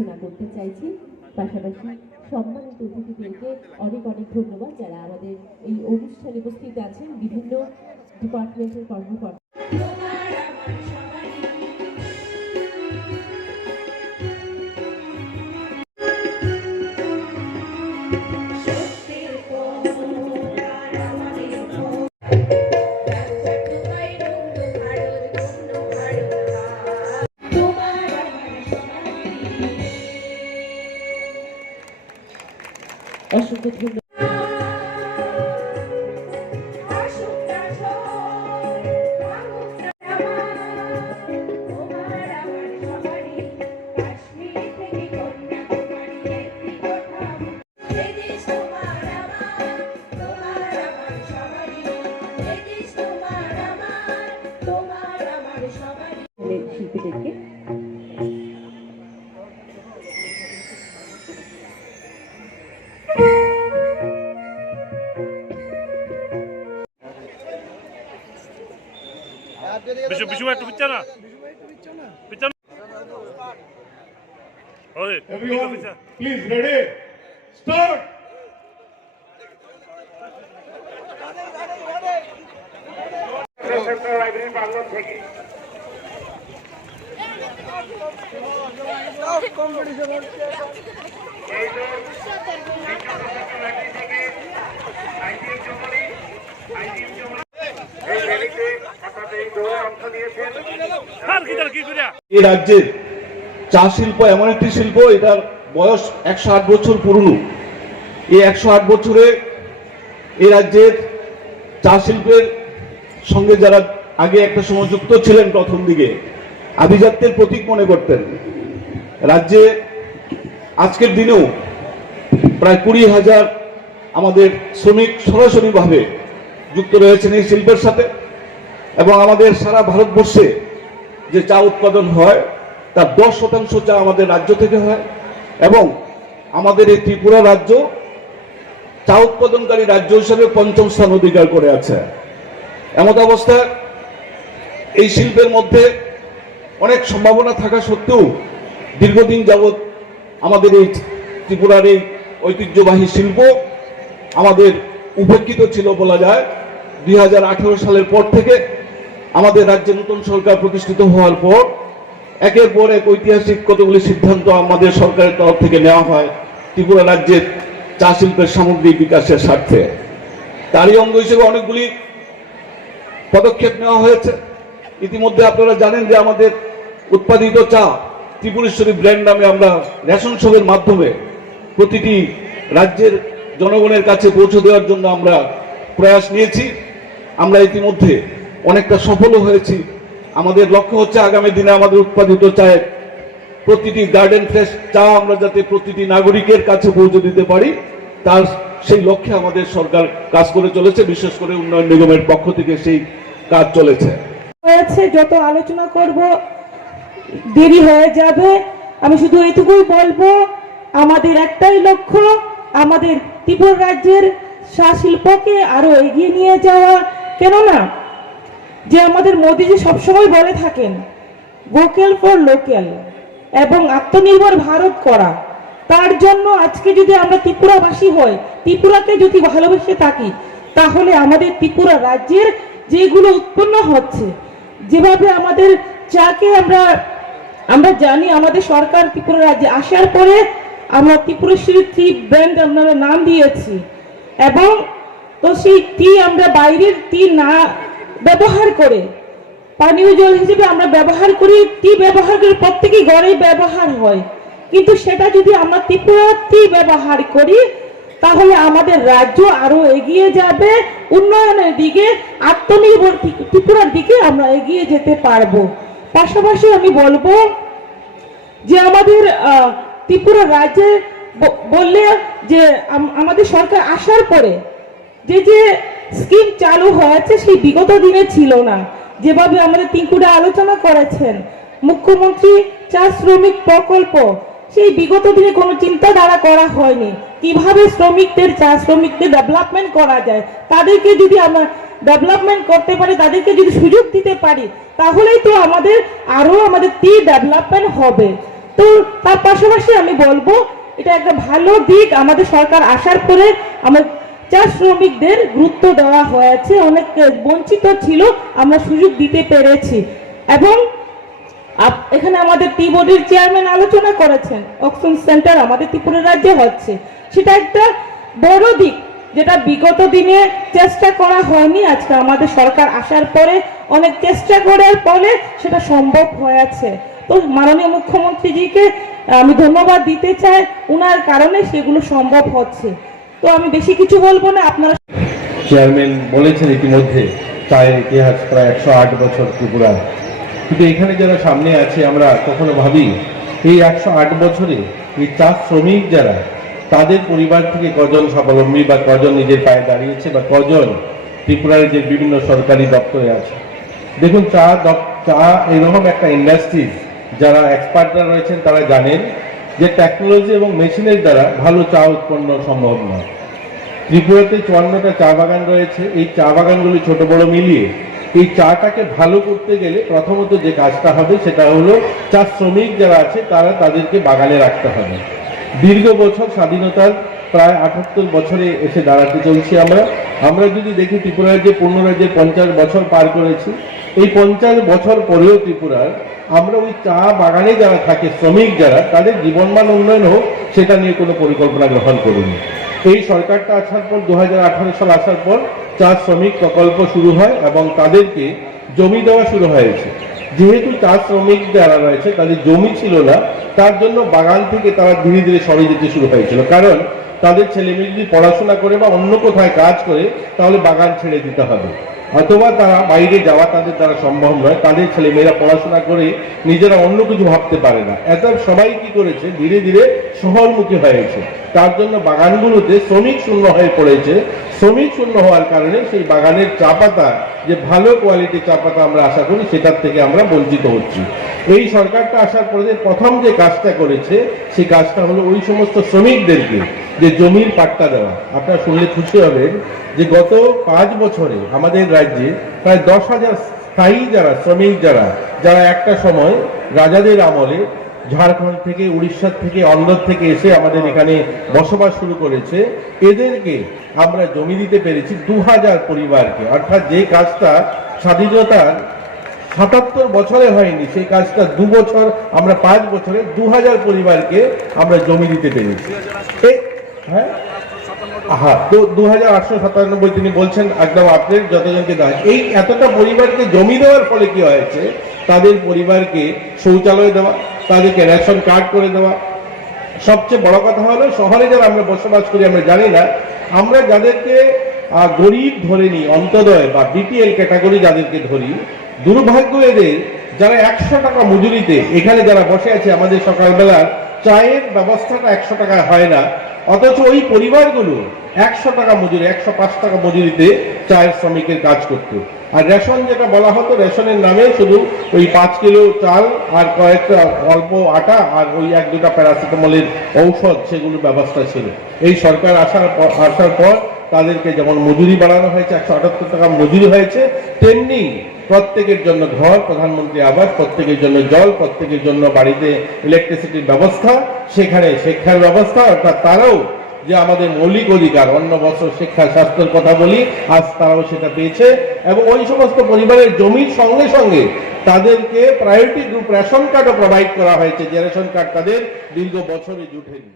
সূচনা করতে চাইছি। পাশাপাশি সম্মানিত অতিথিদেরকে অনেক অনেক ধন্যবাদ যারা আমাদের এই অনুষ্ঠানে উপস্থিত আছেন, বিভিন্ন ডিপার্টমেন্টের কর্মকর্তা। অসংখ্য ধন্যবাদ। শিল্পীদেরকে Please ready, start. এই রাজ্যের চা শিল্প এমন একটি শিল্প, এটার বয়স 108 বছর পুরনো। এই 108 বছরে এই রাজ্যের চা শিল্পের সঙ্গে যারা আগে একটা সময় যুক্ত ছিলেন, প্রথম দিকে আভিজাত্যের প্রতীক মনে করতেন। রাজ্যে আজকের দিনেও প্রায় 20,000 আমাদের শ্রমিক সরাসরিভাবে যুক্ত রয়েছেন এই শিল্পের সাথে, এবং আমাদের সারা ভারতবর্ষে যে চা উৎপাদন হয় তার 10% চা আমাদের রাজ্য থেকে হয়, এবং আমাদের এই ত্রিপুরা রাজ্য চা উৎপাদনকারী রাজ্য হিসেবে 5ম স্থান অধিকার করে আছে। এমত অবস্থায় এই শিল্পের মধ্যে অনেক সম্ভাবনা থাকা সত্ত্বেও দীর্ঘদিন যাবৎ আমাদের এই ত্রিপুরার এই ঐতিহ্যবাহী শিল্প আমাদের উপেক্ষিত ছিল বলা যায়। 2018 সালের পর থেকে আমাদের রাজ্যে নতুন সরকার প্রতিষ্ঠিত হওয়ার পর একের পর এক ঐতিহাসিক কতগুলি সিদ্ধান্ত আমাদের সরকারের তরফ থেকে নেওয়া হয় ত্রিপুরা রাজ্যের চা শিল্পের সামগ্রিক বিকাশের স্বার্থে। তারই অঙ্গ হিসেবে অনেকগুলি পদক্ষেপ নেওয়া হয়েছে। ইতিমধ্যে আপনারা জানেন যে আমাদের উৎপাদিত চা ত্রিপুরেশ্বরী ব্র্যান্ড নামে আমরা রেশন শপের মাধ্যমে প্রতিটি রাজ্যের জনগণের কাছে পৌঁছে দেওয়ার জন্য আমরা প্রয়াস নিয়েছি। আমরা ইতিমধ্যে অনেকটা সফলও হয়েছি। আমাদের লক্ষ্য হচ্ছে আগামী দিনে আমাদের উৎপাদিত চায়ের প্রতিটি গার্ডেন ফ্রেশ চা আমরা যাতে প্রতিটি নাগরিকের কাছে পৌঁছে দিতে পারি, তার সেই লক্ষ্যে আমাদের সরকার কাজ করে চলেছে। বিশেষ করে উন্নয়ন নিগমের পক্ষ থেকে সেই কাজ চলেছে। যত আলোচনা করব দেরি হয়ে যাবে। আমি শুধু এইটুকুই বলবো, আমাদের একটাই লক্ষ্য, আমাদের ত্রিপুরা রাজ্যের চা শিল্পকে আরো এগিয়ে নিয়ে যাওয়া। কেননা যে আমাদের মোদিজি সবসময় বলে থাকেন ভোকাল ফর লোকাল এবং আত্মনির্ভর ভারত করা। তার জন্য আজকে যদি আমরা ত্রিপুরাবাসী হই, ত্রিপুরাকে যদি ভালোবেসে থাকি, তাহলে আমাদের ত্রিপুরা রাজ্যের যেগুলো উৎপন্ন হচ্ছে, যেভাবে আমাদের চাকে আমরা জানি, আমাদের সরকার ত্রিপুরা রাজ্যে আসার পরে আমরা ত্রিপুরেশ্বরী টি ব্র্যান্ড আমরা নাম দিয়েছি, এবং তো সেই টি আমরা বাইরের টি না ব্যবহার করে পানীয় জল হিসেবে আমরা ব্যবহার করি। টি ব্যবহার করে প্রত্যেকেই ঘরে ব্যবহার হয়, কিন্তু সেটা যদি আমরা ত্রিপুরা টি ব্যবহার করি তাহলে আমাদের রাজ্য আরো এগিয়ে যাবে, উন্নয়নের দিকে, আত্মনির্ভর ত্রিপুরার দিকে আমরা এগিয়ে যেতে পারবো। পাশাপাশি আমি বলবো যে আমাদের ত্রিপুরা রাজ্যে বললে যে আমাদের সরকার আসার পরে যে যে স্কিম চালু হয়েছে সেই বিগত দিনে ছিল না। যেভাবে আমাদের তিনকুড়ে আলোচনা করেছেন মুখ্যমন্ত্রী চা শ্রমিক প্রকল্প, সেই বিগত দিনে কোনো চিন্তাধারা করা হয়নি কিভাবে চা শ্রমিকদের ডেভেলপমেন্ট করা যায়। তাদেরকে যদি আমরা ডেভেলপমেন্ট করতে পারি, তাদেরকে যদি সুযোগ দিতে পারি, তাহলেই তো আমাদের টি ডেভেলপমেন্ট হবে। তো তার পাশাপাশি আমি বলবো এটা একটা ভালো দিক, আমাদের সরকার আসার পরে আমার চা শ্রমিকদের গুরুত্ব দেওয়া হয়েছে, অনেক বঞ্চিত ছিল, আমরা সুযোগ দিতে পেরেছি। এবং এখানে আমাদের টি বোর্ডের চেয়ারম্যান আলোচনা করেছেন অকশন সেন্টার আমাদের ত্রিপুরা রাজ্যে হচ্ছে, সেটা একটা বড় দিক যেটা বিগত দিনে চেষ্টা করা হয়নি। আজকে আমাদের সরকার আসার পরে অনেক চেষ্টা করার পরে সেটা সম্ভব হয়েছে। তো মাননীয় মুখ্যমন্ত্রীজিকে আমি ধন্যবাদ দিতে চাই, ওনার কারণে সেগুলো সম্ভব হচ্ছে। তো আমি বেশি কিছু বলবো না, আপনারা চেয়ারম্যান বলেছেন ইতিমধ্যে চায়ের ইতিহাস প্রায় 108 বছর ত্রিপুরা। কিন্তু এখানে যারা সামনে আছে আমরা কখনো ভাবি এই 108 বছরে এই চা শ্রমিক যারা, তাদের পরিবার থেকে কজন স্বাবলম্বী বা কজন নিজের পায়ে দাঁড়িয়েছে বা কজন ত্রিপুরার যে বিভিন্ন সরকারি দপ্তরে আছে। দেখুন চা এরকম একটা ইন্ডাস্ট্রি, যারা এক্সপার্টরা রয়েছেন তারা জানেন যে টেকনোলজি এবং মেশিনের দ্বারা ভালো চা উৎপন্ন সম্ভব নয়। ত্রিপুরাতে 54টা চা বাগান রয়েছে। এই চা বাগানগুলি ছোট বড় মিলিয়ে এই চাটাকে ভালো করতে গেলে প্রথমত যে কাজটা হবে সেটা হলো চা শ্রমিক যারা আছে তারা তাদেরকে বাগানে রাখতে হবে। দীর্ঘ বছর স্বাধীনতার প্রায় 78 বছরে এসে দাঁড়াতে চলছি আমরা যদি দেখি ত্রিপুরা রাজ্যে পূর্ণ রাজ্যে 50 বছর পার করেছি। এই 50 বছর পরেও ত্রিপুরার আমরা ওই চা বাগানে যারা থাকে শ্রমিক যারা, তাদের জীবনমান উন্নয়ন হোক সেটা নিয়ে কোনো পরিকল্পনা গ্রহণ করিনি। এই সরকারটা আসার পর 2018 সাল আসার পর চা শ্রমিক প্রকল্প শুরু হয় এবং তাদেরকে জমি দেওয়া শুরু হয়েছে। যেহেতু চা শ্রমিক যারা রয়েছে তাদের জমি ছিল না, তার জন্য বাগান থেকে তারা ধীরে ধীরে সরে যেতে শুরু হয়েছিল। কারণ তাদের ছেলেমেয়ে যদি পড়াশোনা করে বা অন্য কোথায় কাজ করে তাহলে বাগান ছেড়ে দিতে হবে, অথবা তারা বাইরে যাওয়া তাদের দ্বারা সম্ভব নয়। তাদের ছেলেমেয়েরা পড়াশোনা করে নিজেরা অন্য কিছু ভাবতে পারে না। এত সবাই কি করেছে, ধীরে ধীরে শহরমুখী হয়েছে। তার জন্য বাগানগুলোতে শ্রমিক শূন্য হয়ে পড়েছে। শ্রমিক শূন্য হওয়ার কারণে সেই বাগানের চা পাতা, যে ভালো কোয়ালিটির চা পাতা আমরা আশা করি, সেটার থেকে আমরা বঞ্চিত হচ্ছি। এই সরকারটা আসার পরে প্রথম যে কাজটা করেছে সেই কাজটা হলো ওই সমস্ত শ্রমিকদেরকে যে জমির পাট্টা দেওয়া। আপনারা শুনলে খুশি হবেন যে গত 5 বছরে আমাদের রাজ্যে প্রায় 10,000 স্থায়ী যারা শ্রমিক যারা একটা সময় রাজাদের আমলে ঝাড়খণ্ড থেকে, উড়িষ্যা থেকে, অন্ধ্র থেকে এসে আমাদের এখানে বসবাস শুরু করেছে, এদেরকে আমরা জমি দিতে পেরেছি 2000 পরিবারকে। অর্থাৎ যে কাজটা স্বাধীনতার 77 বছরে হয়নি, সেই কাজটা 2 বছর, আমরা 5 বছরে 2000 পরিবারকে আমরা জমি দিতে পেরেছি। হ্যাঁ, তো 2897 তিনি বলছেন একদম আপনার যতজনকে দেওয়া, এই এতটা পরিবারকে জমি দেওয়ার ফলে কি হয়েছে, তাদের পরিবারকে শৌচালয় দেওয়া, তাদেরকে রেশন কার্ড করে দেওয়া। সবচেয়ে বড় কথা হলো শহরে যারা আমরা বসবাস করি আমরা জানি না, আমরা যাদেরকে গরিব ধরে নিই, অন্তোদয় বা বিপিএল ক্যাটাগরি যাদেরকে ধরি, দুর্ভাগ্য এদের যারা 100 টাকা মজুরিতে এখানে যারা বসে আছে, আমাদের সকালবেলার চায়ের ব্যবস্থাটা 100 টাকা হয় না, অথচ ওই পরিবারগুলো 100 টাকা মজুরি, 105 টাকা মজুরিতে চায়ের শ্রমিকের কাজ করত। আর রেশন যেটা বলা হতো, রেশনের নামে শুধু ওই 5 কিলো চাল আর কয়েকটা অল্প আটা আর ওই 1-2টা প্যারাসিটামলের ঔষধ, সেগুলোর ব্যবস্থা ছিল। এই সরকার আসার পর তাদেরকে যেমন মজুরি বাড়ানো হয়েছে, 178 টাকা মজুরি হয়েছে, তেমনি প্রত্যেকের জন্য ঘর, প্রধানমন্ত্রী আবাস, প্রত্যেকের জন্য জল, প্রত্যেকের জন্য বাড়িতে ইলেকট্রিসিটির ব্যবস্থা, সেখানে শিক্ষার ব্যবস্থা। অর্থাৎ তারাও যে আমাদের মৌলিক অধিকার, অন্ন বস্ত্র শিক্ষা স্বাস্থ্যের কথা বলি, আজ তারাও সেটা পেয়েছে। এবং ওই সমস্ত পরিবারের জমির সঙ্গে সঙ্গে তাদেরকে প্রায়োরিটি গ্রুপ রেশন কার্ডও প্রোভাইড করা হয়েছে, যে রেশন কার্ড তাদের দীর্ঘ বছরে জুটেনি।